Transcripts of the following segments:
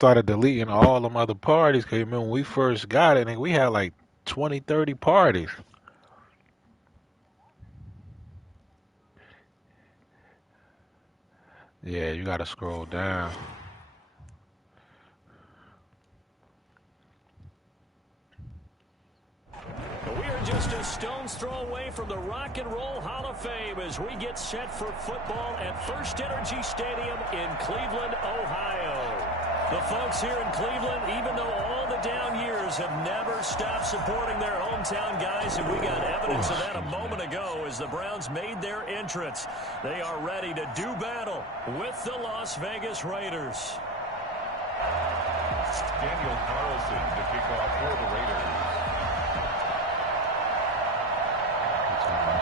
started deleting all them other parties. Cause remember when we first got it, and we had like 20, 30 parties. Yeah, you gotta scroll down. We are just a stone's throw away from the Rock and Roll Hall of Fame as we get set for football at First Energy Stadium in Cleveland, Ohio. The folks here in Cleveland, even though all the down years, have never stopped supporting their hometown guys, and we got evidence of that a moment ago as the Browns made their entrance. They are ready to do battle with the Las Vegas Raiders. Daniel Carlson to kick off for the Raiders.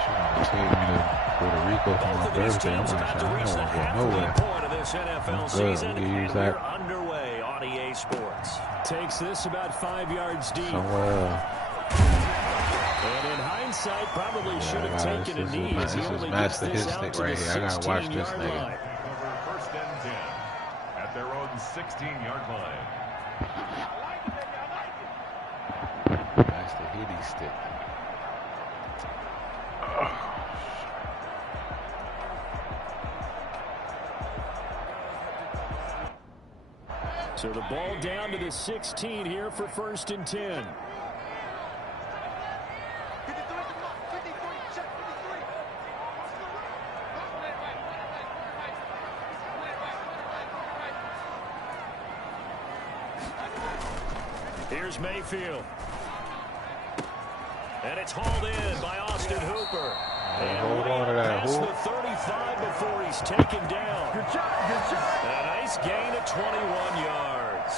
She gonna take me to Puerto Rico for my birthday. I'm like, I don't want to go nowhere. I'm good. We use that Underway on EA Sports. Takes this about 5 yards deep. somewhere. And in hindsight, probably should have taken a knee. This is Master Hit Stick right here. I gotta watch this nigga. First and 10 at their own 16-yard line. Master Hitty Stick. So the ball down to the 16 here for first and 10. Here's Mayfield. And it's hauled in by Austin Hooper. And hold on to that past hoop. the 35 before he's taken down. Good job, good job. A nice gain of 21 yards.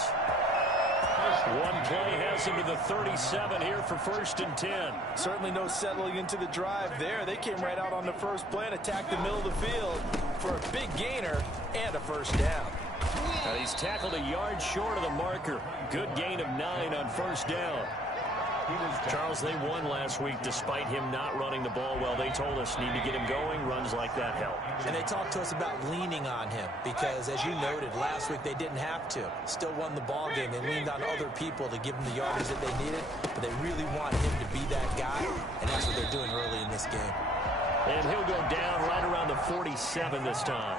One play has him to the 37 here for first and 10. Certainly no settling into the drive there. They came right out on the first play and attacked the middle of the field for a big gainer and a first down. And he's tackled a yard short of the marker. Good gain of 9 on first down. Charles, they won last week despite him not running the ball well. They told us need to get him going. Runs like that help. And they talked to us about leaning on him because, as you noted, last week they didn't have to. Still won the ball game. They leaned on other people to give them the yardage that they needed, but they really want him to be that guy, and that's what they're doing early in this game. And he'll go down right around the 47 this time.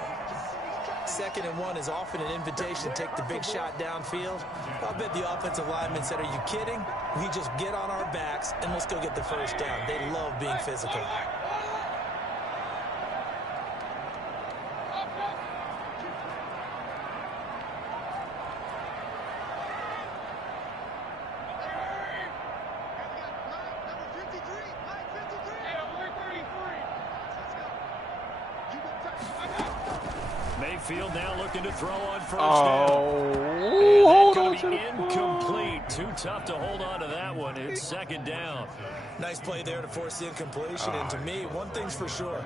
2nd and 1 is often an invitation to take the big shot downfield. I bet the offensive lineman said, are you kidding? We just get on our backs and let's go get the first down. They love being physical. Mayfield now looking to throw on first Oh, down. hold on to And the that's going to be incomplete. Too tough to hold on to that one. It's 2nd down. Nice play there to force the incompletion. And to me, one thing's for sure.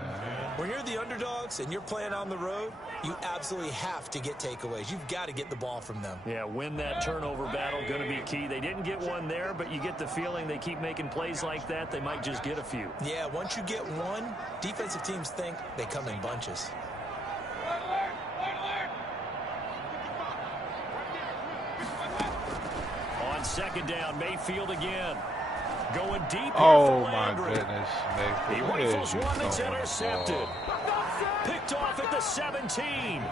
When you're the underdogs and you're playing on the road, you absolutely have to get takeaways. You've got to get the ball from them. Yeah, win that turnover battle, going to be key. They didn't get one there, but you get the feeling they keep making plays like that, they might just get a few. Yeah, once you get one, defensive teams think they come in bunches. On 2nd down, Mayfield again. Going deep here Oh for my Landry. goodness, He Mayfield. rifles one that's intercepted. Picked off at the 17.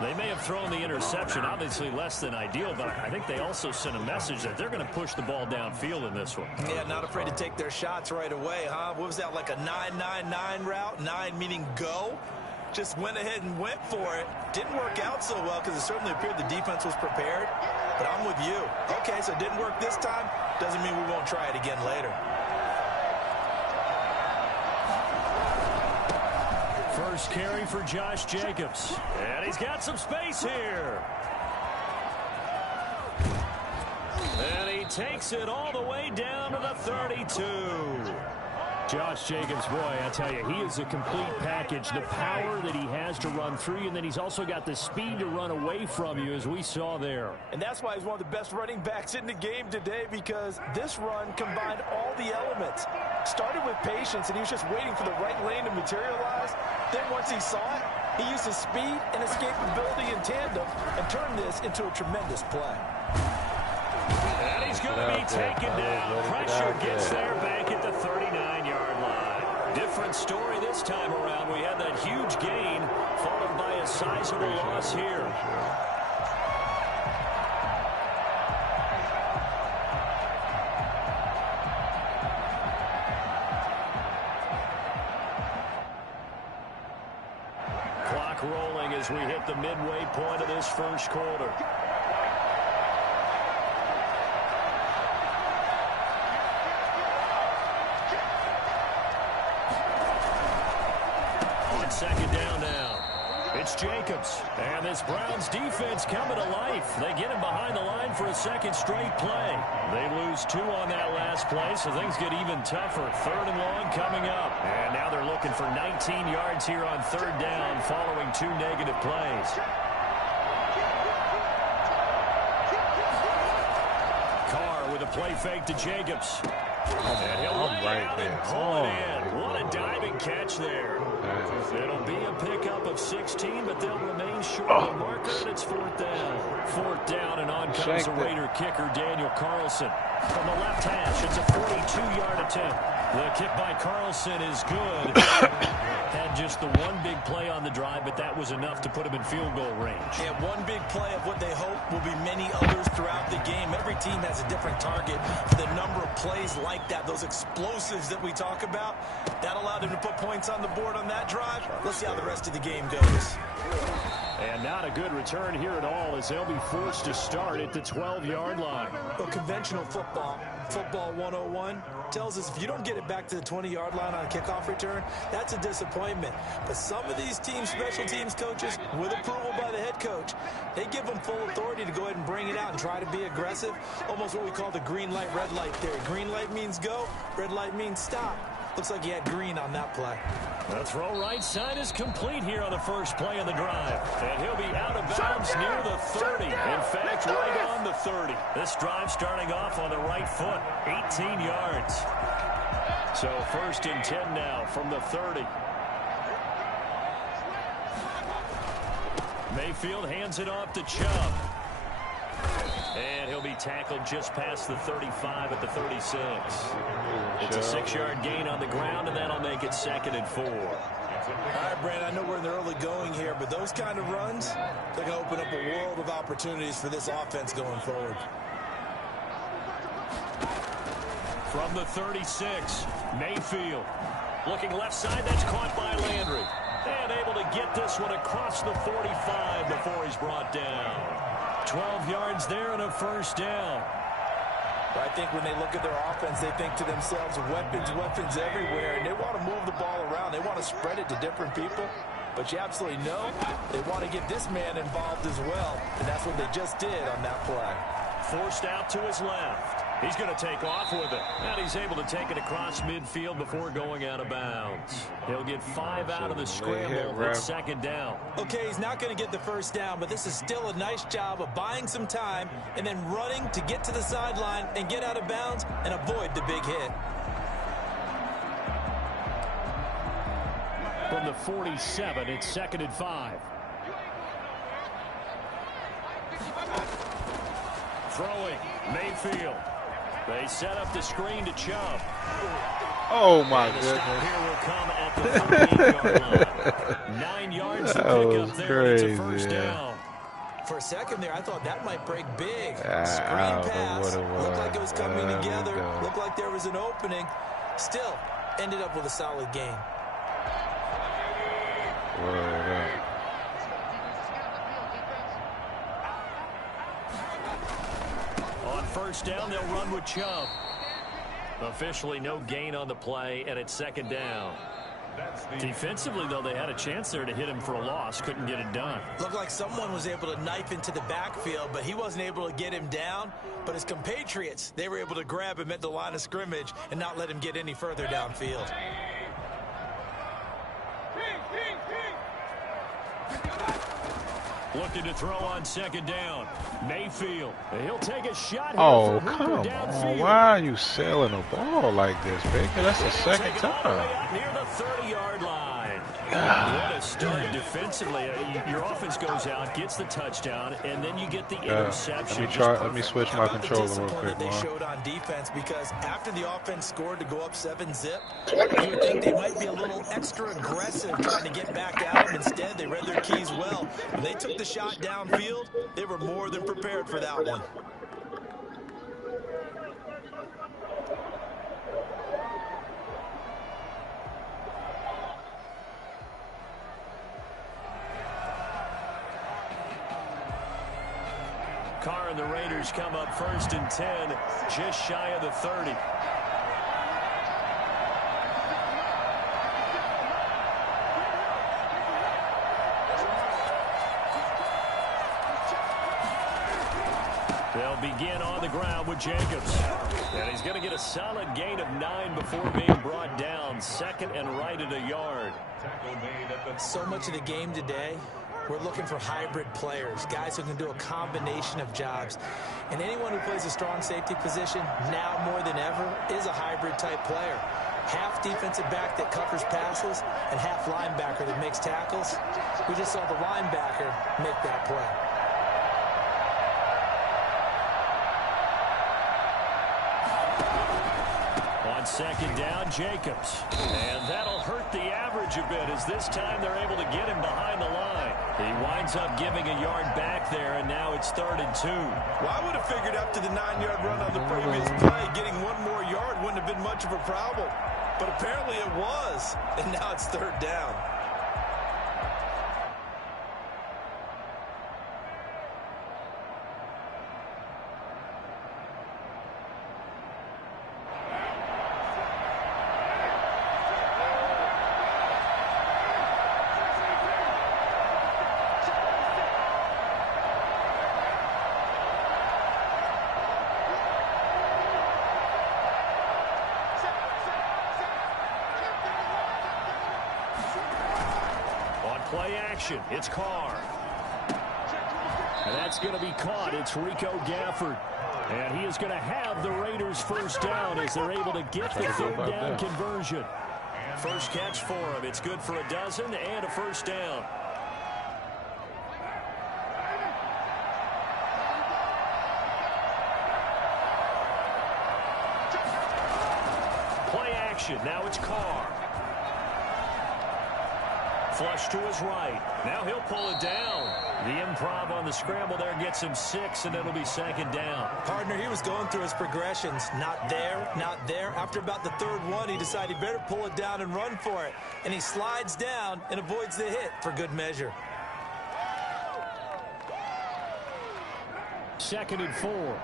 They may have thrown the interception, obviously less than ideal, but I think they also sent a message that they're going to push the ball downfield in this one. Yeah, not afraid to take their shots right away, huh? What was that, like a 9-9-9 route? 9 meaning go? Just went ahead and went for it. Didn't work out so well because it certainly appeared the defense was prepared. But I'm with you. Okay, so it didn't work this time. Doesn't mean we won't try it again later. First carry for Josh Jacobs. And he's got some space here. And he takes it all the way down to the 32. Josh Jacobs, boy, I tell you, he is a complete package. The power that he has to run through you, and then he's also got the speed to run away from you, as we saw there. And that's why he's one of the best running backs in the game today, because this run combined all the elements. Started with patience, and he was just waiting for the right lane to materialize. Then once he saw it, He used his speed and escapability in tandem and turned this into a tremendous play. And he's going to be taken down. Pressure gets there back at the 39-yard line. Different story this time around. We had that huge gain followed by a sizable loss here. Clock rolling as we hit the midway point of this first quarter. Second down now. It's Jacobs. And this Browns defense coming to life. They get him behind the line for a second straight play. They lose 2 on that last play, so things get even tougher. 3rd and long coming up. And now they're looking for 19 yards here on 3rd down following 2 negative plays. Carr with a play fake to Jacobs. And he'll lay out and pull it in. What a diving catch there. It'll be a pickup of 16, but they'll remain short of the marker, and it's 4th down. 4th down, and on comes the Raider kicker, Daniel Carlson. From the left hash, it's a 42-yard attempt. The kick by Carlson is good. Had just the one big play on the drive, but that was enough to put him in field goal range. And one big play of what they hope will be many others throughout the game. Every team has a different target for the number of plays like that, those explosives that we talk about. That allowed them to put points on the board on that drive. Let's see how the rest of the game goes. And not a good return here at all as they'll be forced to start at the 12-yard line. Well, conventional football 101, tells us if you don't get it back to the 20-yard line on a kickoff return, that's a disappointment. But some of these teams, special teams coaches, with approval by the head coach, they give them full authority to go ahead and bring it out and try to be aggressive. Almost what we call the green light, red light theory. Green light means go, red light means stop. Looks like he had green on that play. The throw right side is complete here on the first play of the drive. And he'll be out of bounds near the 30. In fact, right on the 30. This drive starting off on the right foot. 18 yards. So 1st and 10 now from the 30. Mayfield hands it off to Chubb. And he'll be tackled just past the 35 at the 36. It's a 6-yard gain on the ground, and that'll make it 2nd and 4. All right, Brandon, I know we're in the early going here, but those kind of runs, they're going to open up a world of opportunities for this offense going forward. From the 36, Mayfield. Looking left side, that's caught by Landry. And able to get this one across the 45 before he's brought down. 12 yards there and a 1st down. I think when they look at their offense, they think to themselves, weapons everywhere, and they want to move the ball around. They want to spread it to different people. But you absolutely know they want to get this man involved as well, and that's what they just did on that play. Forced out to his left. He's going to take off with it. And he's able to take it across midfield before going out of bounds. He'll get 5 out of the scramble with 2nd down. Okay, he's not going to get the 1st down, but this is still a nice job of buying some time and then running to get to the sideline and get out of bounds and avoid the big hit. From the 47, it's 2nd and 5. Throwing, Mayfield. They set up the screen to Chubb. Oh, my goodness. Here will come at the 38-yard line. 9 yards to pick up there. It's a 1st down. For a second there, I thought that might break big. Screen pass. Looked like it was coming together. Looked like there was an opening. Still, ended up with a solid gain. On 1st down, they'll run with Chubb. Officially no gain on the play, and it's 2nd down. Defensively, though, they had a chance there to hit him for a loss. Couldn't get it done. Looked like someone was able to knife into the backfield, but he wasn't able to get him down. But his compatriots, they were able to grab him at the line of scrimmage and not let him get any further downfield. Looking to throw on 2nd down. Mayfield. He'll take a shot here Oh, for come on. downfield. Why are you selling a ball like this, Baker? That's the 2nd time. Near the 30-yard line. What a start defensively. Your offense goes out, gets the touchdown, and then you get the interception. Let me switch my controller real quick, that they man. showed on defense, because after the offense scored to go up 7-zip, you would think they might be a little extra aggressive trying to get back at them. Instead, they read their keys well. When they took the shot downfield, they were more than prepared for that one. Carr and the Raiders come up 1st and 10, just shy of the 30. They'll begin on the ground with Jacobs. And he's going to get a solid gain of 9 before being brought down. 2nd and right at a yard. So much of the game today, we're looking for hybrid players, guys who can do a combination of jobs. And anyone who plays a strong safety position, now more than ever, is a hybrid type player. Half defensive back that covers passes and half linebacker that makes tackles. We just saw the linebacker make that play. On 2nd down, Jacobs. And that'll hurt the average a bit, as this time they're able to get him behind the line. He winds up giving a yard back there, and now it's 3rd and 2. Well, I would have figured after the 9-yard run on the previous play, getting 1 more yard wouldn't have been much of a problem. But apparently it was, and now it's 3rd down. Play action. It's Carr. And that's going to be caught. It's Rico Gafford. And he is going to have the Raiders 1st down as they're able to get the 3rd down conversion. First catch for him. It's good for a dozen and a 1st down. Play action. Now it's Carr. Flush to his right. Now he'll pull it down. The improv on the scramble there gets him 6, and it'll be 2nd down. Partner, he was going through his progressions. Not there, not there. After about the 3rd one, he decided he better pull it down and run for it. And he slides down and avoids the hit for good measure. 2nd and 4.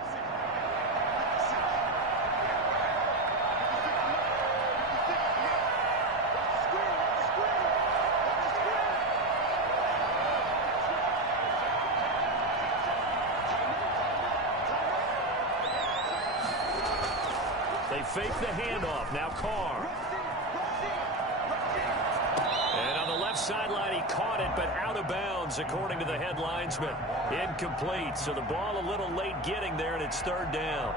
They fake the handoff. Now Carr. And on the left sideline, he caught it, but out of bounds, according to the head linesman. Incomplete. So the ball a little late getting there, and it's 3rd down.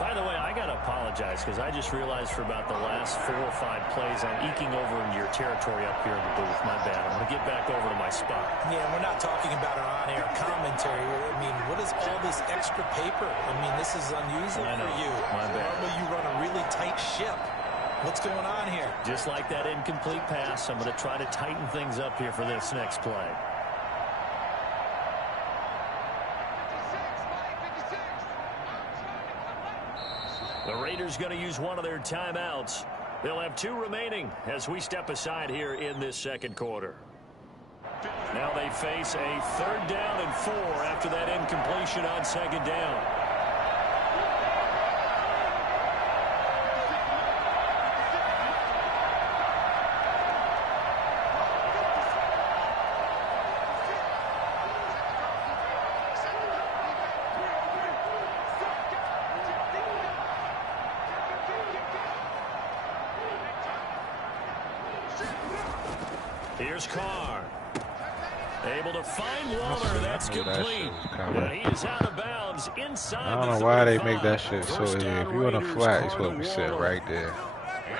By the way, I got to apologize, because I just realized for about the last 4 or 5 plays, I'm eking over into your territory up here in the booth. My bad. I'm going to get back over to my spot. Yeah, we're not talking about our on-air commentary. I mean, what is all this extra paper? I mean, this is unusual for you. My bad. Normally you run a really tight ship. What's going on here? Just like that incomplete pass, I'm going to try to tighten things up here for this next play. The Raiders going to use one of their timeouts. They'll have 2 remaining as we step aside here in this 2nd quarter. Now they face a 3rd down and 4 after that incompletion on 2nd down. Here's Carr. Able to find Waller. That's complete. He is out of bounds inside. I don't know why they make that shit so easy. If you're in a flat, you're supposed to be sitting right there.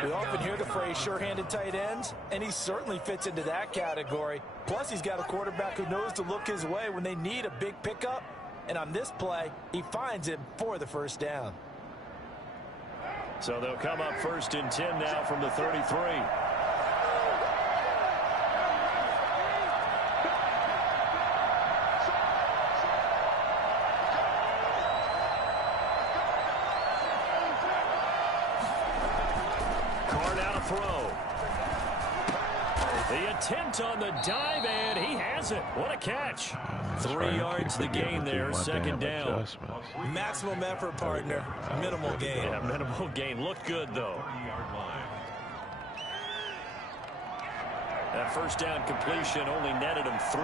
We often hear the phrase sure-handed tight ends, and he certainly fits into that category. Plus, he's got a quarterback who knows to look his way when they need a big pickup. And on this play, he finds him for the first down. So they'll come up 1st and 10 now from the 33. Attempt on the dive, and he has it. What a catch. 3 yards the gain there, 2nd down. Maximum effort, partner. Minimal gain. Yeah, minimal gain. Looked good, though. That 1st down completion only netted him 3.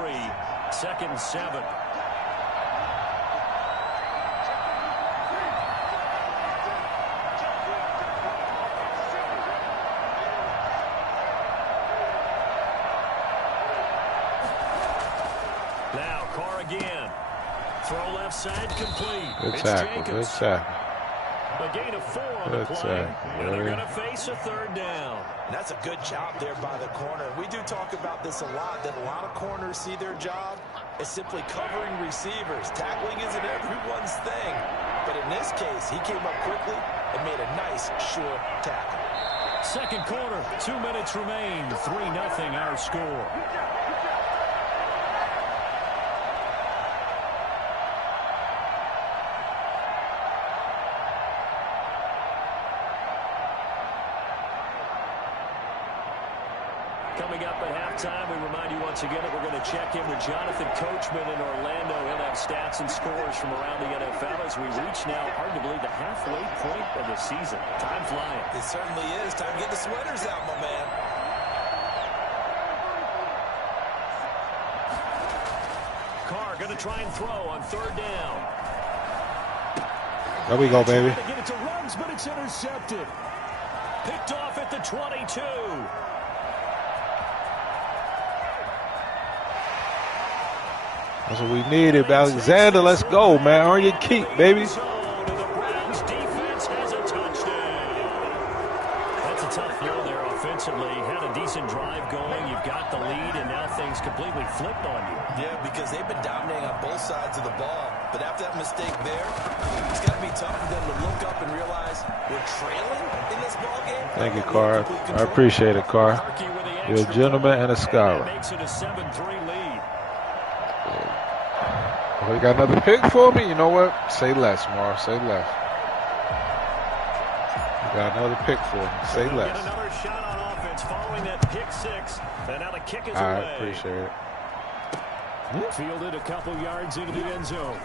2nd and 7. Throw left side complete. Good tackle. Good tackle. A gain of 4 on the play. And they're going to face a 3rd down. That's a good job there by the corner. We do talk about this a lot, that a lot of corners see their job as simply covering receivers. Tackling isn't everyone's thing. But in this case, he came up quickly and made a nice, sure tackle. 2nd quarter, 2 minutes remain. 3-0 our score. Coming up at halftime, we remind you once again that we're going to check in with Jonathan Coachman in Orlando. He'll have stats and scores from around the NFL as we reach now, hard to believe, the halfway point of the season. Time flying. It certainly is. Time to get the sweaters out, my man. Carr going to try and throw on 3rd down. There we go, baby. Trying to get it to Ruggs, but it's intercepted. Picked off at the 22. That's what we needed, Alexander. Let's go, man. Earn your keep, baby. The Browns defense has a touchdown. That's a tough throw there offensively. Had a decent drive going. You've got the lead, and now things completely flipped on you. Yeah, because they've been dominating on both sides of the ball. But after that mistake there, it's got to be tough for them to look up and realize we're trailing in this ball game. Thank you, Carr. I appreciate it, Carr. You're a gentleman and a scholar. Makes it a 7-3 lead. Oh, you got another pick for me? You know what? Say less, Marv. Say less. You got another pick for me. Say less. Get another shot on offense following that pick 6. And now the kick is away. I appreciate it. Fielded a couple yards into the end zone.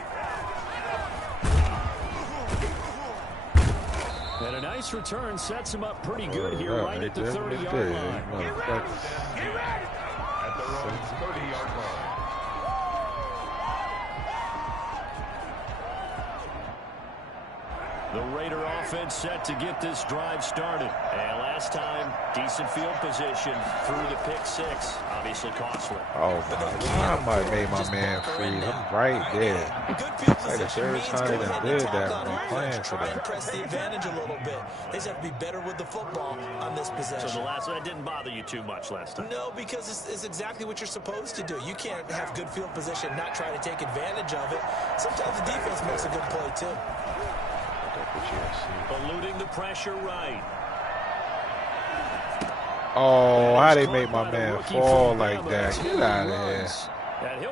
And a nice return sets him up pretty good here right at the 30-yard line. At the Ruggs 30-yard line. The Raider offense set to get this drive started. And last time, decent field position through the pick 6. Obviously costly. Oh, my. I might make my man freeze. I'm right there. Like the 3rd time they did that when I'm playing for that. Press the advantage a little bit. They just have to be better with the football on this possession. So the last one didn't bother you too much last time? No, because it's exactly what you're supposed to do. You can't have good field position and not try to take advantage of it. Sometimes the defense makes a good play, too. Eluding the pressure right. Oh, how they make my man fall like that? Get out of here.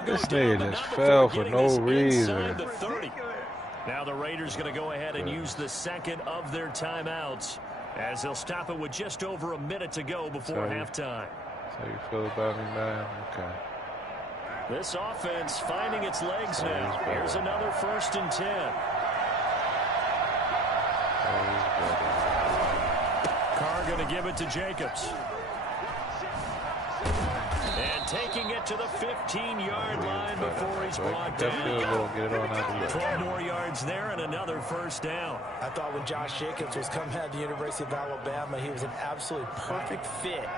This nigga just fell for no reason. Now the Raiders going to go ahead and use the 2nd of their timeouts as they'll stop it with just over a minute to go before halftime. That's how you feel about me, man? Okay. This offense finding its legs now. Here's another 1st and 10. Carr going to give it to Jacobs. And taking it to the 15-yard line before he's brought down. 12 more yards there and another 1st down. I thought when Josh Jacobs was coming out of the University of Alabama, he was an absolutely perfect fit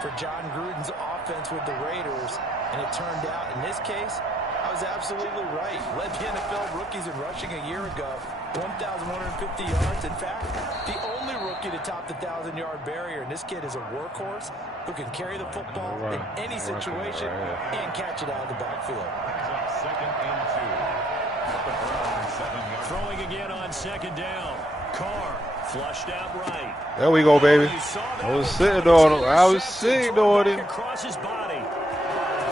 for John Gruden's offense with the Raiders. And it turned out, in this case, I was is absolutely right. Led the NFL rookies in rushing a year ago. 1,150 yards. In fact, the only rookie to top the 1,000-yard barrier. And this kid is a workhorse who can carry the football in any situation and catch it out of the backfield. Second and 2. Throwing again on second down. Carr flushed out right. There we go, baby. I was sitting on him. I was sitting on him. Across his body.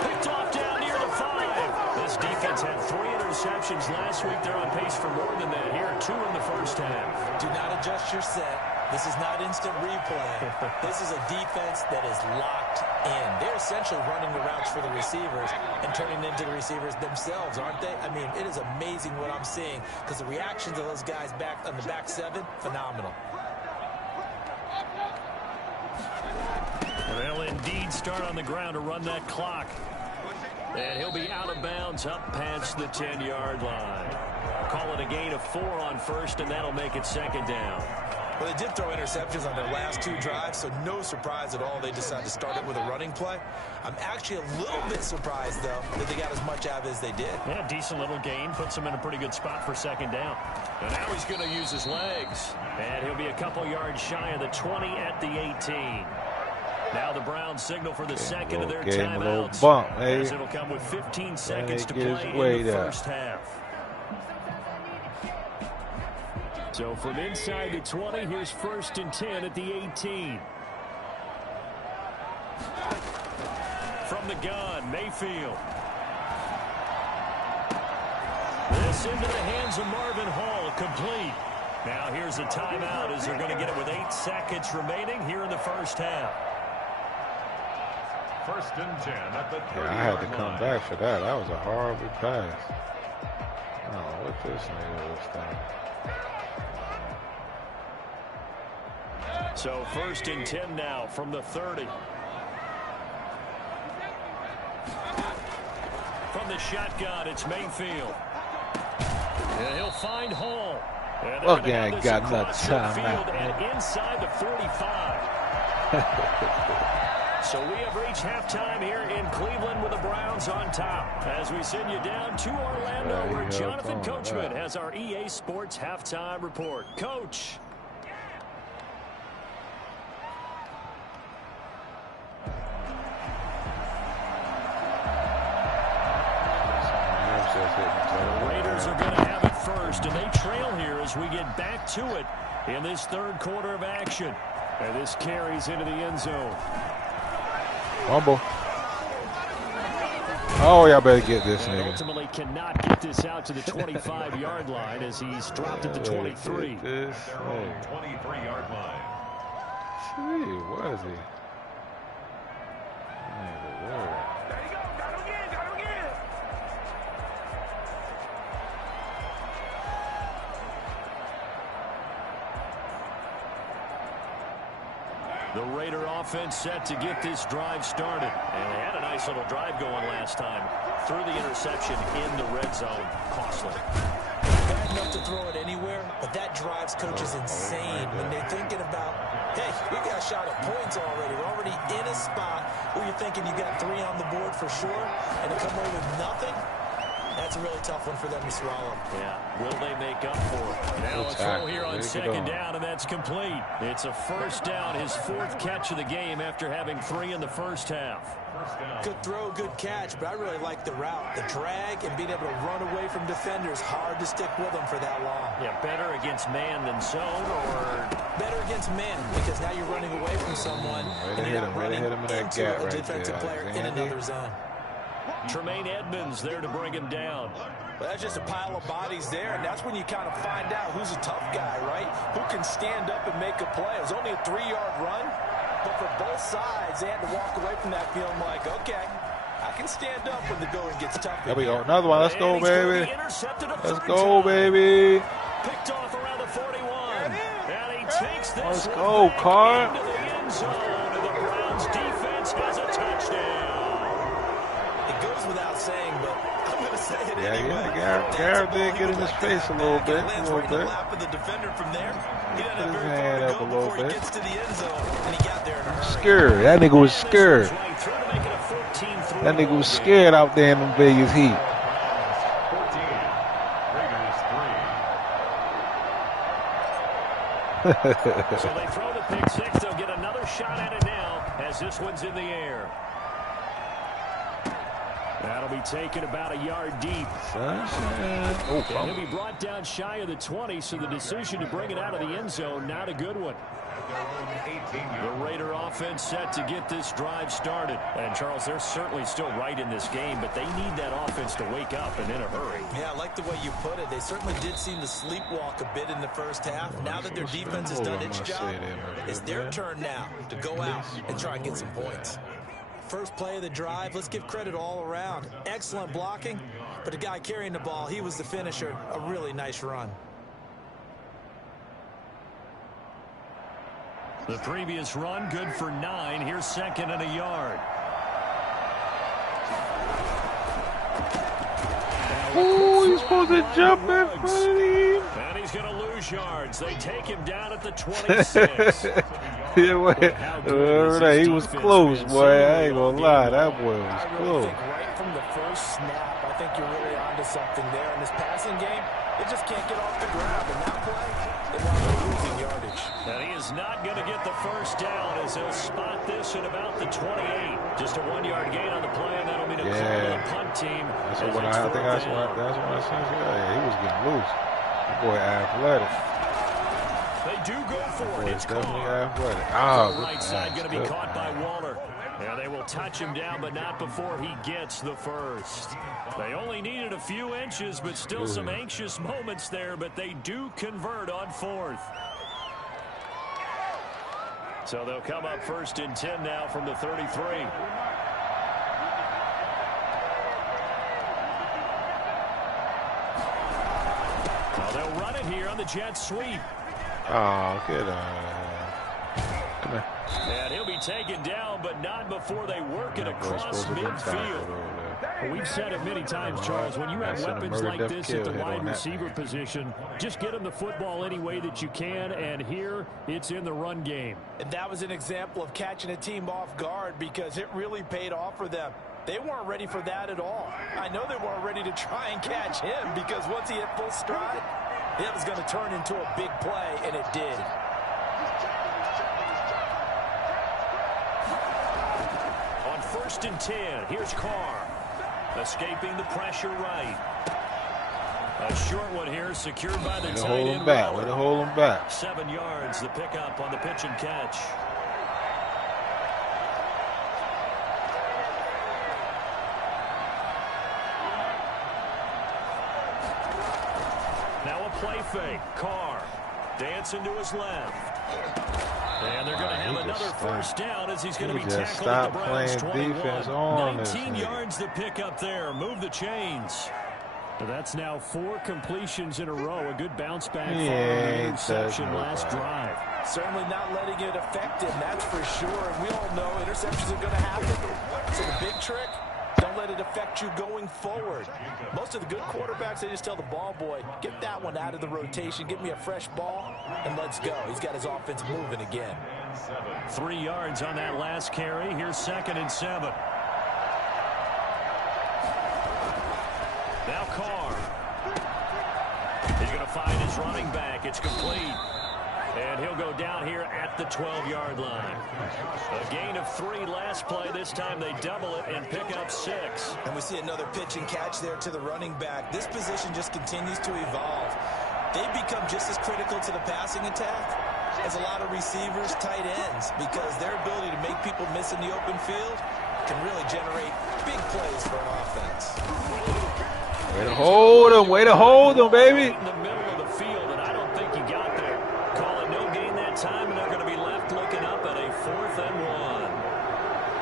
Picked off down near the 5. This defense had 3 interceptions last week. They're on pace for more than that here. 2 in the first half. Do not adjust your set. This is not instant replay. This is a defense that is locked in. They're essentially running the routes for the receivers and turning them into the receivers themselves, aren't they? I mean, it is amazing what I'm seeing because the reactions of those guys back on the back 7, phenomenal. They'll indeed start on the ground to run that clock. And he'll be out of bounds up past the 10-yard line. Call it a gain of 4 on first, and that'll make it second down. Well, they did throw interceptions on their last 2 drives, so no surprise at all they decided to start it with a running play. I'm actually a little bit surprised, though, that they got as much out of it as they did. Yeah, decent little gain. Puts him in a pretty good spot for second down. And now he's going to use his legs. And he'll be a couple yards shy of the 20 at the 18. Now the Browns signal for the second of their timeouts. As it'll come with 15 seconds to play in the first half. So from inside the 20, here's 1st and 10 at the 18. From the gun, Mayfield. This into the hands of Marvin Hall, complete. Now here's a timeout as they're going to get it with 8 seconds remaining here in the first half. 1st and 10 at the 30-yard line. I had to come back for that. That was a horrible pass. Oh, what this nigga was thinking. So 1st and 10 now from the 30. From the shotgun, it's Mayfield. And he'll find Hall. Look, I ain't got enough time out. And inside the 45. So we have reached halftime here in Cleveland with the Browns on top. As we send you down to Orlando, where Jonathan Coachman has our EA Sports halftime report. Coach. The Raiders are going to have it first, and they trail here as we get back to it in this 3rd quarter of action. And this carries into the end zone. Fumble. Oh, y'all better get this nigga. Ultimately cannot get this out to the 25-yard line as he's dropped at the 23. Their own 23-yard line. Gee, what is he? The Raider offense set to get this drive started. And they had a nice little drive going last time. Threw the interception in the red zone. Costly. Bad enough to throw it anywhere, but that drives coaches insane when they're thinking about, hey, we got a shot at points already. We're already in a spot where you're thinking you got 3 on the board for sure, and to come away with nothing, that's a really tough one for them to swallow. Yeah, will they make up for it? Now a throw here on second down, and that's complete. It's a first down, his 4th catch of the game after having 3 in the first half. Good throw, good catch, but I really like the route. The drag and being able to run away from defenders, hard to stick with them for that long. Yeah, better against man than zone, or better against man, because now you're running away from someone and you're not running into a defensive player in another zone. Tremaine Edmonds there to bring him down. Well, that's just a pile of bodies there, and that's when you kind of find out who's a tough guy, right? Who can stand up and make a play. It was only a 3-yard run, but for both sides, they had to walk away from that feeling like, okay, I can stand up when the going gets tough. There we go. Another one. Let's go, baby. Let's go, baby. Picked off around the 41. And he takes this. Let's go, Carr. Into the end zone, and the Browns defense has a touchdown. Goes without saying, but I'm going to say it anyway. Yeah, Garrett did get in his face a little bit. The defender from there. He doesn't have very far to go before he gets to the end zone, and he got there in a hurry. Scared. That nigga was scared. That nigga was scared out there in them Vegas heat. So they throw the pick six. They'll get another shot at it now as this one's in the air. That'll be taken about a yard deep. Oh, and he'll be brought down shy of the 20, so the decision to bring it out of the end zone, not a good one. The Raider offense set to get this drive started. And, Charles, they're certainly still right in this game, but they need that offense to wake up and in a hurry. Yeah, I like the way you put it. They certainly did seem to sleepwalk a bit in the first half. Now that their defense has done its job, it's their turn now to go out and try and get some points. First play of the drive, let's give credit all around. Excellent blocking, but the guy carrying the ball, he was the finisher. A really nice run. The previous run, good for 9. Here's second and a yard. Oh, he's supposed to jump in front of him. And he's going to lose yards. They take him down at the 26. Yeah, wait, he was close, boy. I ain't gonna lie, that boy was close. I think right from the first snap, I think you're really onto something there. In this passing game, they just can't get off the ground. And that play, they wound up losing yardage. And he is not going to get the first down as they'll spot this at about the 28. Just a 1-yard gain on the play, and that'll mean a call to the punt team. That's what I think. That's what I said. Yeah, he was getting loose. That boy athletic. They do go for it. It's definitely caught. athletic. The right side going to be caught by Waller. Yeah, they will touch him down, but not before he gets the first. They only needed a few inches, but still some anxious moments there, but they do convert on 4th. So they'll come up 1st and 10 now from the 33. Well, they'll run it here on the jet sweep. Oh, good. Come here. And he'll be taken down, but not before they work it across midfield. Well, we've said it many times, Charles, when you have weapons like this at the wide receiver position, just get them the football any way that you can, and here it's in the run game. And that was an example of catching a team off guard because it really paid off for them. They weren't ready for that at all. I know they weren't ready to try and catch him because once he hit full stride, that was going to turn into a big play, and it did. On 1st and 10, here's Carr. Escaping the pressure right. A short one here, secured by the tight end. Way to hold him back. 7 yards, the pickup on the pitch and catch. Now a play fake. Carr dancing to his left. And they're going to have another first down as he's going to be tackled at the Browns' 21. 19 yards to pick up there. Move the chains. So that's now 4 completions in a row. A good bounce back from the interception last drive. Certainly not letting it affect him, that's for sure. And we all know interceptions are going to happen. So the big trick, don't let it affect you going forward. Most of the good quarterbacks, they just tell the ball boy, get that one out of the rotation, get me a fresh ball, and let's go. He's got his offense moving again. 3 yards on that last carry. Here's 2nd and 7. Now Carr. He's going to find his running back. It's complete. And he'll go down here at the 12-yard line. A gain of 3 last play. This time they double it and pick up 6. And we see another pitch and catch there to the running back. This position just continues to evolve. They've become just as critical to the passing attack as a lot of receivers, tight ends, because their ability to make people miss in the open field can really generate big plays for an offense. Way to hold him, baby. In the middle of the field, and I don't think he got there. Call it no gain that time, and they're going to be left looking up at a 4th and 1.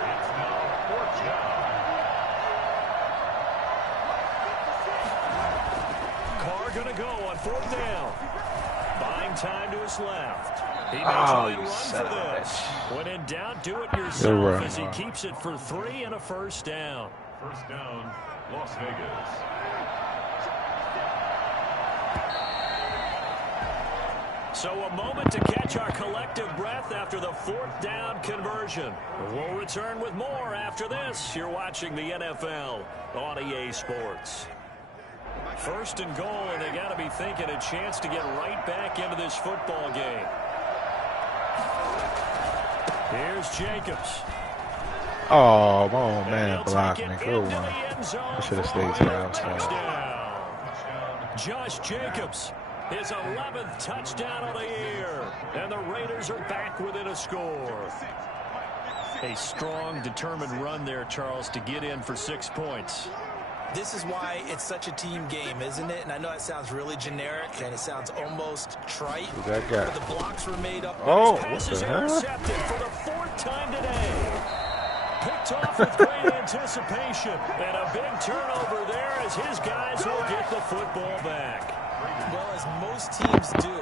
It's now 4th down. Carr going to go on 4th down. Buying time to his left. He may try and run for this. When in doubt, do it yourself as he keeps it for 3 and a first down. First down, Las Vegas. So a moment to catch our collective breath after the 4th down conversion. We'll return with more after this. You're watching the NFL on EA Sports. 1st and goal, and they got to be thinking a chance to get right back into this football game. Here's Jacobs. Oh, my old man blocked me. Good one. I should have stayed to the outside. Josh Jacobs, his 11th touchdown of the year. And the Raiders are back within a score. A strong, determined run there, Charles, to get in for 6 points. This is why it's such a team game, isn't it? And I know it sounds really generic and it sounds almost trite. That guy. But the blocks were made up. Oh, what the hell? Intercepted for the 4th time today. Picked off with great anticipation. And a big turnover there as his guys will get the football back. Well, as most teams do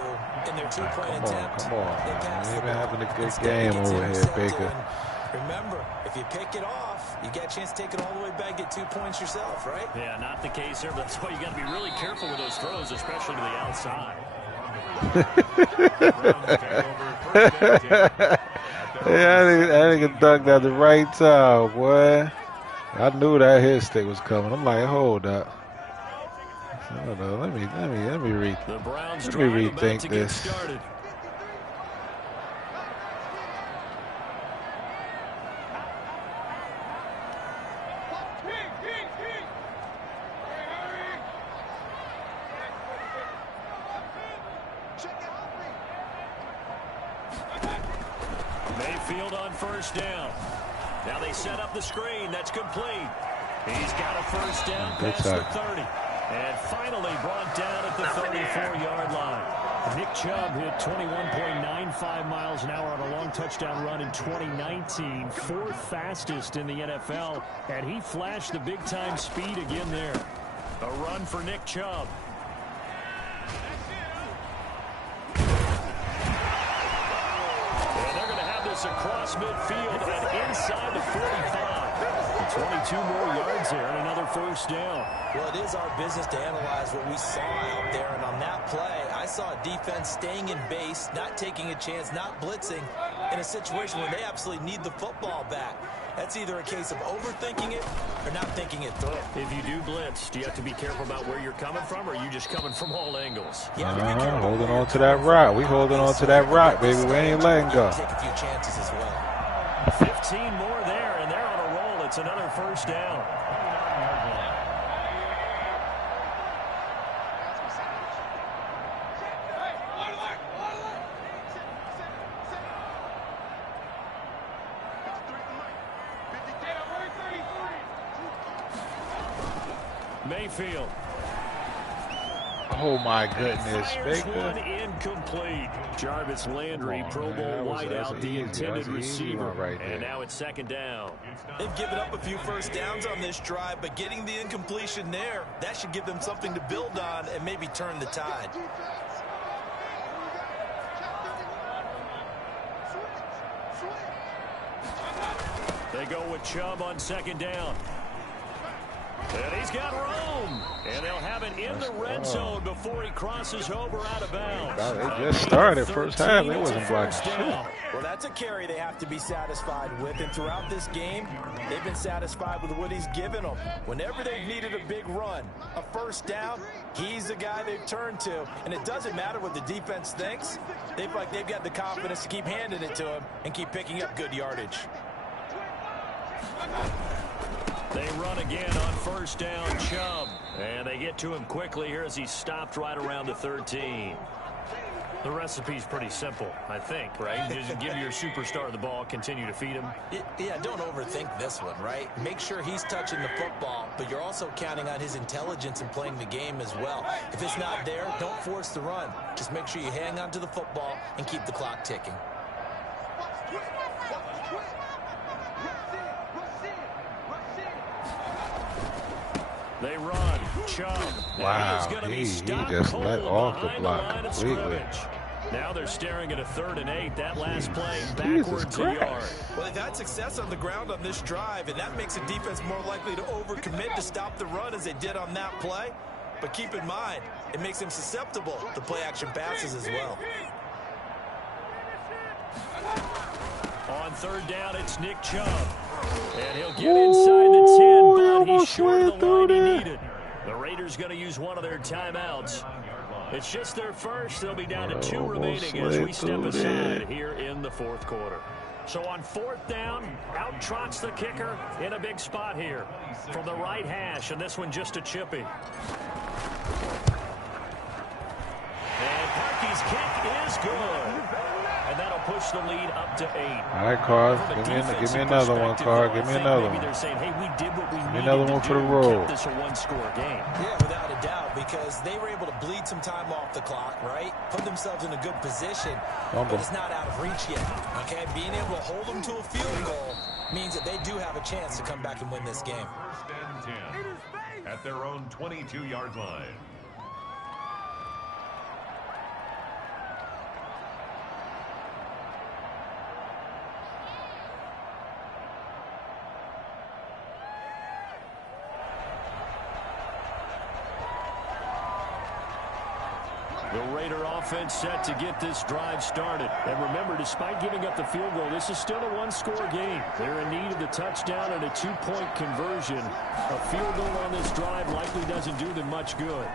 in their two-point attempt, Come on. they pass the You've been ball. having a good Instead, game it gets over here, intercepted. Baker. And remember, if you pick it off, you get a chance to take it all the way back, get 2 points yourself, right? Yeah, not the case here. But that's why you got to be really careful with those throws, especially to the outside. Yeah, I think it ducked at the right time, boy. I knew that hit stick was coming. I'm like, hold up. I don't know. Let me rethink this. Mayfield on first down. Now they set up the screen. That's complete. He's got a first down past the 30. And finally brought down at the 34-yard line. Nick Chubb hit 21.95 miles an hour on a long touchdown run in 2019. 4th fastest in the NFL. And he flashed the big-time speed again there. A run for Nick Chubb. And they're going to have this across midfield and inside the 45. 22 more yards there and another first down. Well, it is our business to analyze what we saw out there. And on that play, I saw a defense staying in base, not taking a chance, not blitzing in a situation where they absolutely need the football back. That's either a case of overthinking it or not thinking it through. If you do blitz, do you have to be careful about where you're coming from, or are you just coming from all angles? Yeah, holding on to that rock. We holding on to that rock, baby. We ain't letting go. Take a few chances as well. 15 more there, and they're on a roll. It's another first down. Mayfield. Oh my goodness, Fires Baker. one incomplete. Jarvis Landry, Pro Bowl wideout, the intended receiver. Right and now it's second down. They've given up a few first downs on this drive, but getting the incompletion there, that should give them something to build on and maybe turn the tide. They go with Chubb on second down. And he's got room. And they'll have it in the red zone before he crosses over out of bounds. They just started first half. They wasn't blocking shit. Well, that's a carry they have to be satisfied with. And throughout this game, they've been satisfied with what he's given them. Whenever they've needed a big run, a first down, he's the guy they've turned to. And it doesn't matter what the defense thinks. They've got the confidence to keep handing it to him and keep picking up good yardage. They run again on first down, Chubb. And they get to him quickly here as he's stopped right around the 13. The recipe's pretty simple, I think, right? You just give your superstar the ball, continue to feed him. Yeah, don't overthink this one, right? Make sure he's touching the football, but you're also counting on his intelligence in playing the game as well. If it's not there, don't force the run. Just make sure you hang on to the football and keep the clock ticking. They run. Chubb. Wow, he just let off the block completely. Now they're staring at a 3rd and 8. That last play backwards a yard. Well, they've had success on the ground on this drive, and that makes a defense more likely to overcommit to stop the run as they did on that play. But keep in mind, it makes them susceptible to play-action passes as well. On 3rd down, it's Nick Chubb. And he'll get inside the 10, but he's short of the line he needed. The Raiders going to use one of their timeouts. It's just their first. They'll be down to 2 remaining as we step aside here in the fourth quarter. So on 4th down, out trots the kicker in a big spot here from the right hash, and this one just a chippy. And Parkey's kick is good. And that'll push the lead up to 8. All right, Carr. Give me another one, Carr. Give me another one. They're saying, hey, we did what we needed another one for the road. Keep this a one-score game. Yeah, without a doubt, because they were able to bleed some time off the clock, right? Put themselves in a good position, but it's not out of reach yet. Okay, being able to hold them to a field goal means that they do have a chance to come back and win this game. 1st and 10 at their own 22-yard line. The Raider offense set to get this drive started. And remember, despite giving up the field goal, this is still a one-score game. They're in need of the touchdown and a 2-point conversion. A field goal on this drive likely doesn't do them much good.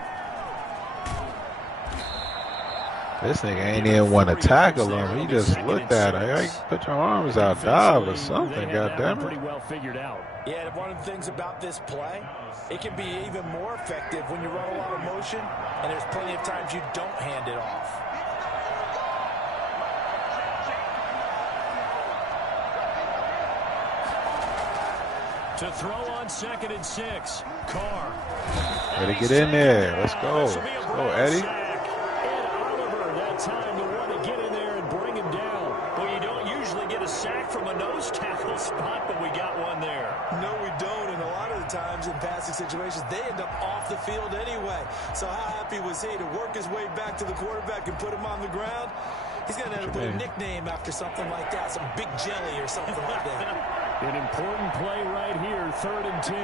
This nigga ain't even want to tackle him. He just looked at him. Hey, put your arms out, dive or something, goddammit. Pretty well figured out. Yeah, one of the things about this play, it can be even more effective when you run a lot of motion, and there's plenty of times you don't hand it off. To throw on 2nd and 6, Carr. Ready to get in there. Let's go. Let's go, Eddie. Time to want to get in there and bring him down. Well, you don't usually get a sack from a nose tackle spot, but we got one there. No, we don't, and a lot of the times in passing situations, they end up off the field anyway. So how happy was he to work his way back to the quarterback and put him on the ground? He's going to end up with a nickname after something like that, some Big Jelly or something like that. An important play right here, 3rd and 10.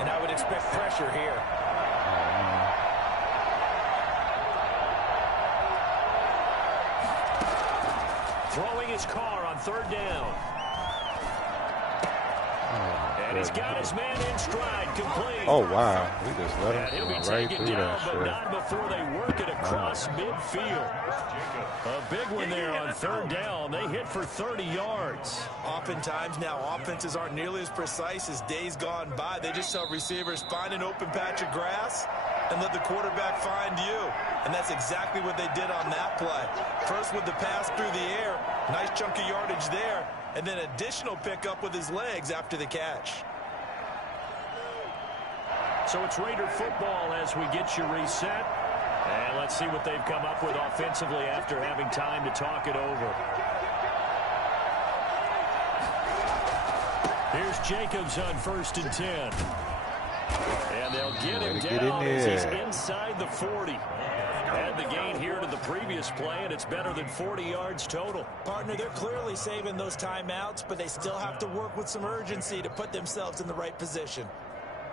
And I would expect pressure here. Throwing his Carr on 3rd down. And he's got his man in stride, complete. Oh, wow. We just let him go right through that but shit. not before they work it across midfield. A big one there on 3rd down. They hit for 30 yards. Oftentimes now, offenses aren't nearly as precise as days gone by. They just tell receivers, find an open patch of grass and let the quarterback find you. And that's exactly what they did on that play. First with the pass through the air, nice chunk of yardage there, and then additional pickup with his legs after the catch. So it's Raider football as we get you reset. And let's see what they've come up with offensively after having time to talk it over. Here's Jacobs on 1st and 10. And they'll get him down as he's inside the 40. Add the gain here to the previous play, and it's better than 40 yards total. Partner, they're clearly saving those timeouts, but they still have to work with some urgency to put themselves in the right position.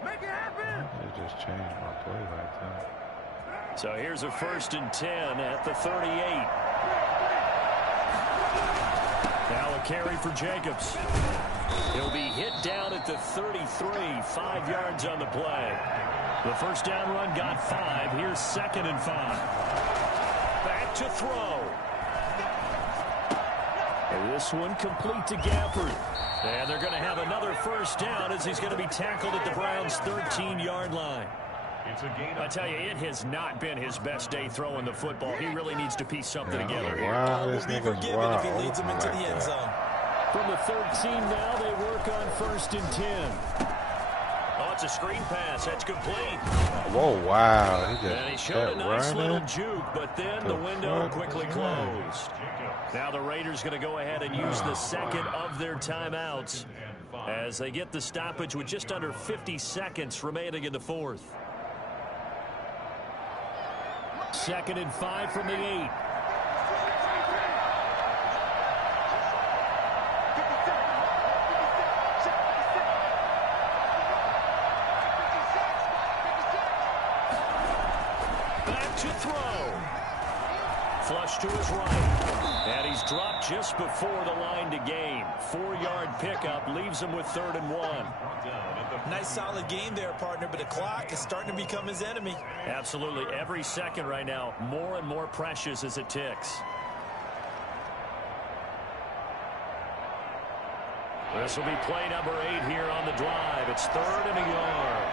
Make it happen! They just changed my play like that. So here's a 1st and 10 at the 38. Now a carry for Jacobs. He'll be hit down at the 33, 5 yards on the play. The 1st down run got 5. Here's 2nd and 5. Back to throw. And this one complete to Gafford. And they're going to have another 1st down as he's going to be tackled at the Browns' 13-yard line. I tell you, it has not been his best day throwing the football. He really needs to piece something together here. Wow, this nigga's wild. If he leads them into the end zone. From the 13 now, they work on 1st and 10. Oh, it's a screen pass. That's complete. Whoa, wow. And he showed a nice little juke, but then the window quickly closed. Now the Raiders going to go ahead and use the 2nd of their timeouts as they get the stoppage with just under 50 seconds remaining in the 4th. 2nd and 5 from the 8. Back to throw. Flush to his right. And he's dropped just before the line to gain. 4-yard pickup leaves him with 3rd and 1. Nice solid game there, partner, but the clock is starting to become his enemy. Absolutely. Every second right now, more and more precious as it ticks. This will be play number 8 here on the drive. It's 3rd and a yard.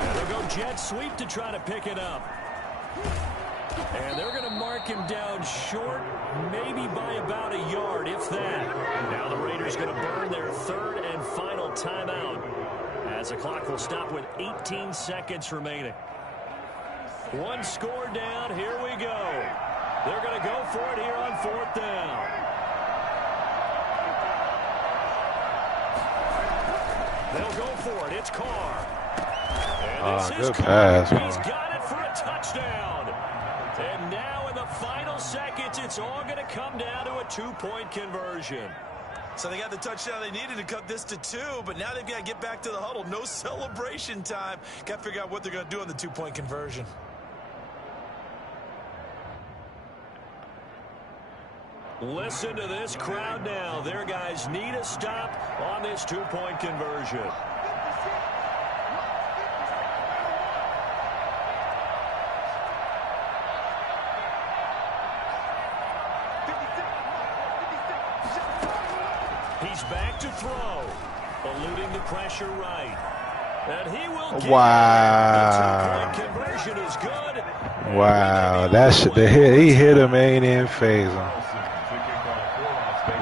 And they'll go jet sweep to try to pick it up. And they're going to mark him down short, maybe by about a yard, if that. Now the Raiders going to burn their 3rd and final timeout, as the clock will stop with 18 seconds remaining. 1 score down. Here we go. They're going to go for it here on 4th down. They'll go for it. It's Carr. And this is good pass. He's got it for a touchdown. And now in the final seconds, it's all going to come down to a 2-point conversion. So they got the touchdown they needed to cut this to 2, but now they've got to get back to the huddle. No celebration time. Got to figure out what they're going to do on the 2-point conversion. Listen to this crowd now. Their guys need a stop on this 2-point conversion. He's back to throw, eluding the pressure right. And he will get Wow. the 2-point conversion is good. Wow, that's the hit. He hit him, ain't in phase him.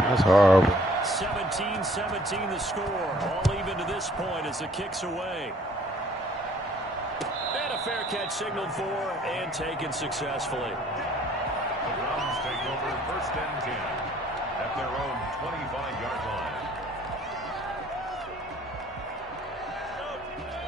That's horrible. 17-17 the score. All even to this point as the kick's away. And a fair catch signaled for and taken successfully. The Browns take over 1st and 10 at their own 25-yard line.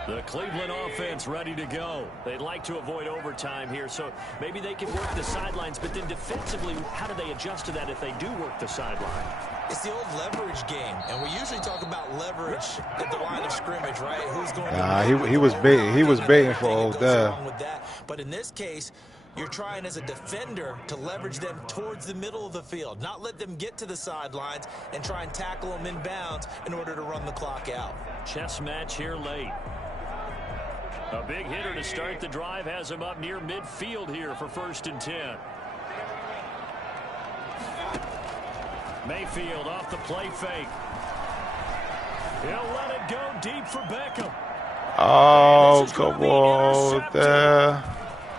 The Cleveland offense ready to go. They'd like to avoid overtime here, so maybe they can work the sidelines, but then defensively, how do they adjust to that if they do work the sideline? It's the old leverage game, and we usually talk about leverage at the line of scrimmage, right? Who's going to he was baiting. He was baiting for Odell. But in this case, you're trying as a defender to leverage them towards the middle of the field, not let them get to the sidelines and try and tackle them inbounds in order to run the clock out. Chess match here late. A big hitter to start the drive has him up near midfield here for 1st and 10. Mayfield off the play fake. He'll let it go deep for Beckham. Oh, come on, Odell.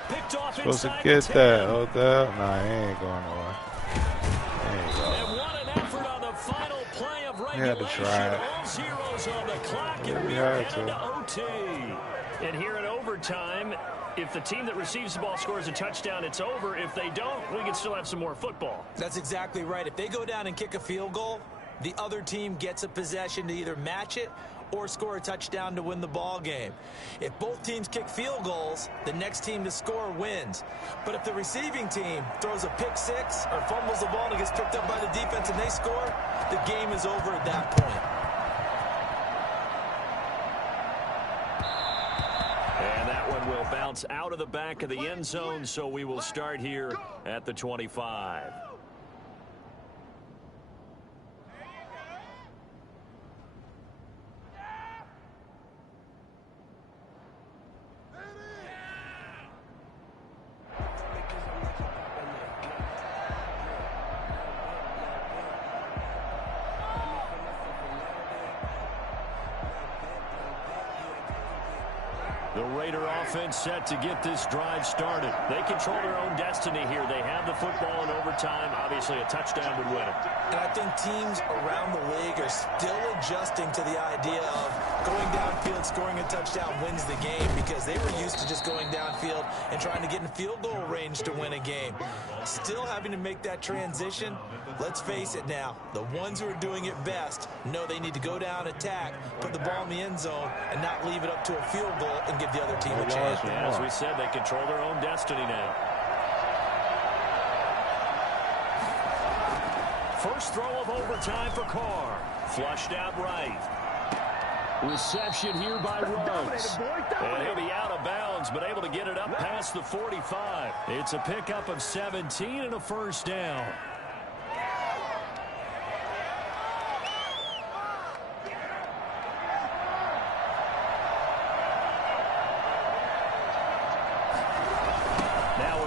Picked off Supposed to inside get the 10. that, Odell. Nah, he ain't going nowhere. He ain't going. And what an effort on the final play of He had to regulation. try it. All zeros on the clock, Yeah, and he we're had headed to. to OT. And here in overtime, if the team that receives the ball scores a touchdown, it's over. If they don't, we can still have some more football. That's exactly right. If they go down and kick a field goal, the other team gets a possession to either match it or score a touchdown to win the ball game. If both teams kick field goals, the next team to score wins. But if the receiving team throws a pick six or fumbles the ball and it gets picked up by the defense and they score, the game is over at that point. And that one will bounce out of the back of the end zone, so we will start here at the 25. The Raider offense set to get this drive started. They control their own destiny here. They have the football in overtime. Obviously, a touchdown would win it. And I think teams around the league are still adjusting to the idea of going downfield, scoring a touchdown wins the game, because they were used to just going downfield and trying to get in field goal range to win a game. Still having to make that transition. Let's face it now, the ones who are doing it best know they need to go down, attack, put the ball in the end zone, and not leave it up to a field goal and give the other team a chance. Yeah, as we said, they control their own destiny now. First throw of overtime for Carr. Flushed out right. Reception here by Rhodes. And he'll be out of bounds downs, but able to get it up past the 45. It's a pickup of 17 and a first down.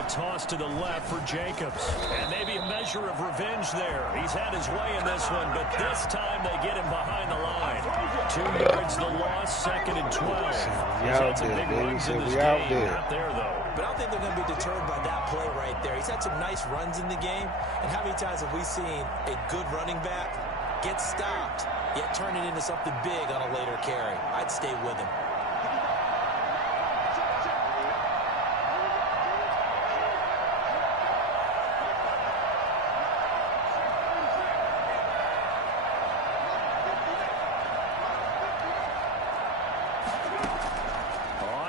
Toss to the left for Jacobs. And maybe a measure of revenge there. He's had his way in this one, but this time they get him behind the line. 2 yards the loss, 2nd and 12. He's had some big runs in this game. Not there, though. But I don't think they're going to be deterred by that play right there. He's had some nice runs in the game. And how many times have we seen a good running back get stopped, yet turn it into something big on a later carry? I'd stay with him.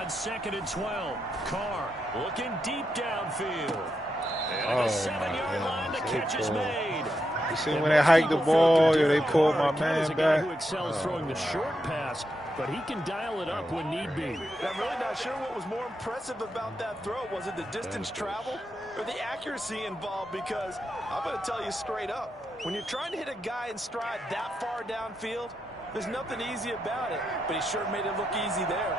Second and 12. Carr looking deep downfield. And at the 7-yard line, the catch is made. You see when they hike the ball, or they pull my man back? back. Who excels throwing the short pass, but he can dial it up when need be. I'm really not sure what was more impressive about that throw. Was it the distance traveled or the accuracy involved? Because I'm going to tell you straight up, when you're trying to hit a guy in stride that far downfield, there's nothing easy about it, but he sure made it look easy there.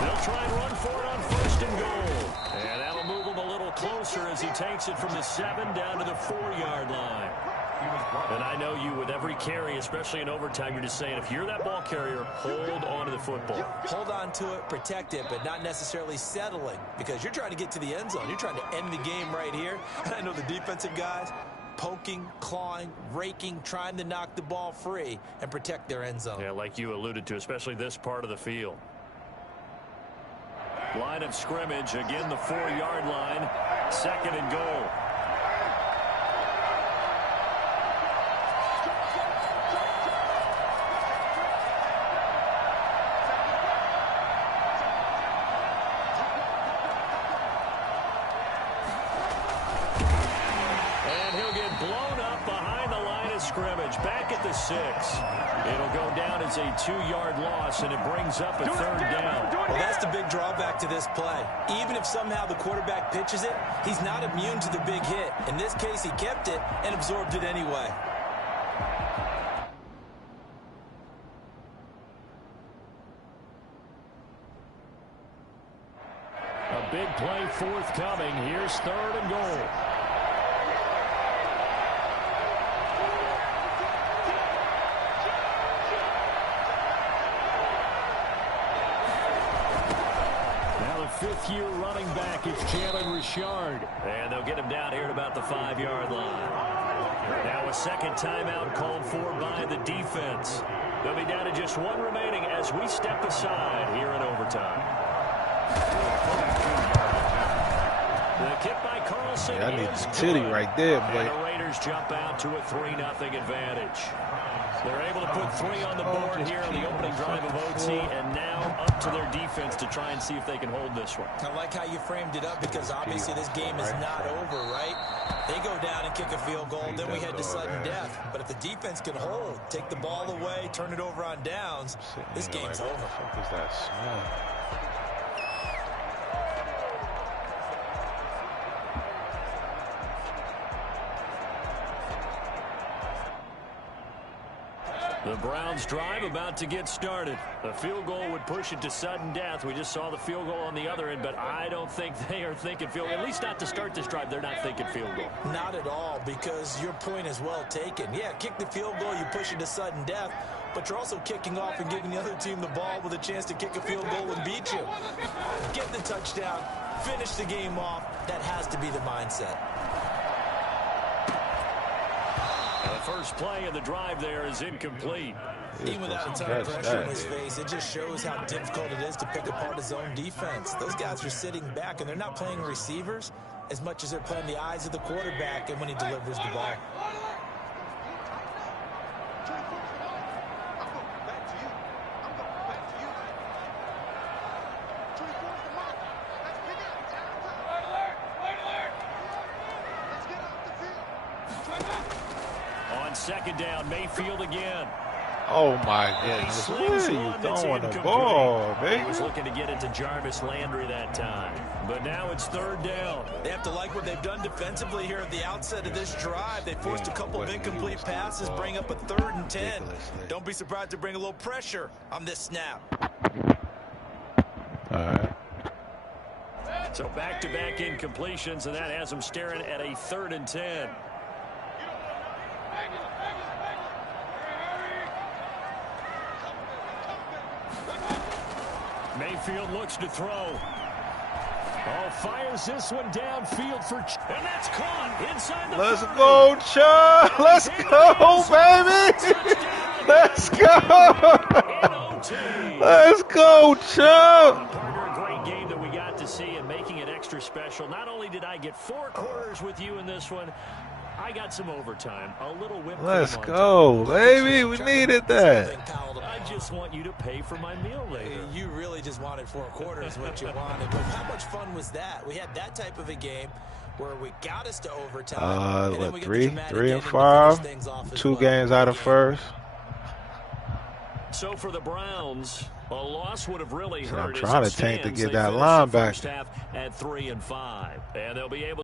They'll try and run for it on 1st and goal. And that'll move him a little closer as he takes it from the 7 down to the 4-yard line. And I know you, with every carry, especially in overtime, you're just saying, if you're that ball carrier, hold on to the football. Hold on to it, protect it, but not necessarily settling, because you're trying to get to the end zone. You're trying to end the game right here. And I know the defensive guys poking, clawing, raking, trying to knock the ball free and protect their end zone. Yeah, like you alluded to, especially this part of the field. Line of scrimmage, again the 4-yard line, 2nd and goal. And he'll get blown up behind the line of scrimmage, back at the 6. It'll go down as a 2-yard loss, and it brings up a 3rd down. Well, that's the big drawback to this play. Even if somehow the quarterback pitches it, he's not immune to the big hit. In this case, he kept it and absorbed it anyway. A big play forthcoming. Here's 3rd and goal. Fifth-year running back is Jalen Richard. And they'll get him down here at about the 5-yard line. Now a second timeout called for by the defense. They'll be down to just 1 remaining as we step aside here in overtime. The kick by Carlson I need is the titty good. right there, boy. And the Raiders jump out to a 3-0 advantage. They're able to put 3 on the board here on the opening drive of OT, and now up to their defense to try and see if they can hold this one. I like how you framed it up, because obviously this game is not over, right? They go down and kick a field goal, then we head to sudden death. But if the defense can hold, take the ball away, turn it over on downs, this game's over. What the fuck is that smell? The Browns drive about to get started. The field goal would push it to sudden death. We just saw the field goal on the other end, but I don't think they are thinking field goal. At least not to start this drive. They're not thinking field goal. Not at all, because your point is well taken. Yeah, kick the field goal, you push it to sudden death, but you're also kicking off and giving the other team the ball with a chance to kick a field goal and beat you. Get the touchdown, finish the game off. That has to be the mindset. The first play of the drive there is incomplete. Even without a ton of pressure on his face, it just shows how difficult it is to pick apart his own defense. Those guys are sitting back, and they're not playing receivers as much as they're playing the eyes of the quarterback and when he delivers the ball. On second down, Mayfield again. Oh my goodness! Where are you throwing the ball, baby? He was looking to get it to Jarvis Landry that time, but now it's 3rd down. They have to like what they've done defensively here at the outset of this drive. They forced a couple of incomplete passes, bring up a 3rd and 10. Don't be surprised to bring a little pressure on this snap. All right. So back-to-back incompletions, and that has them staring at a 3rd and 10. Mayfield looks to throw. Oh, fires this one downfield for... And that's caught inside the... Let's go, Chuck! Let's go, baby! Let's go! Let's go, Chuck! A great game that we got to see and making it extra special. Not only did I get 4 quarters with you in this one, I got some overtime. A little whip. Let's go, baby. We needed that. I just want you to pay for my meal later. You really just wanted 4 quarters, what you wanted. But how much fun was that? We had that type of a game where we got us to overtime. What, 3 and 5? 2 games out of first. So for the Browns, a loss would have really hurt. I'm trying to tank to get that linebacker. At 3 and 5, and they'll be able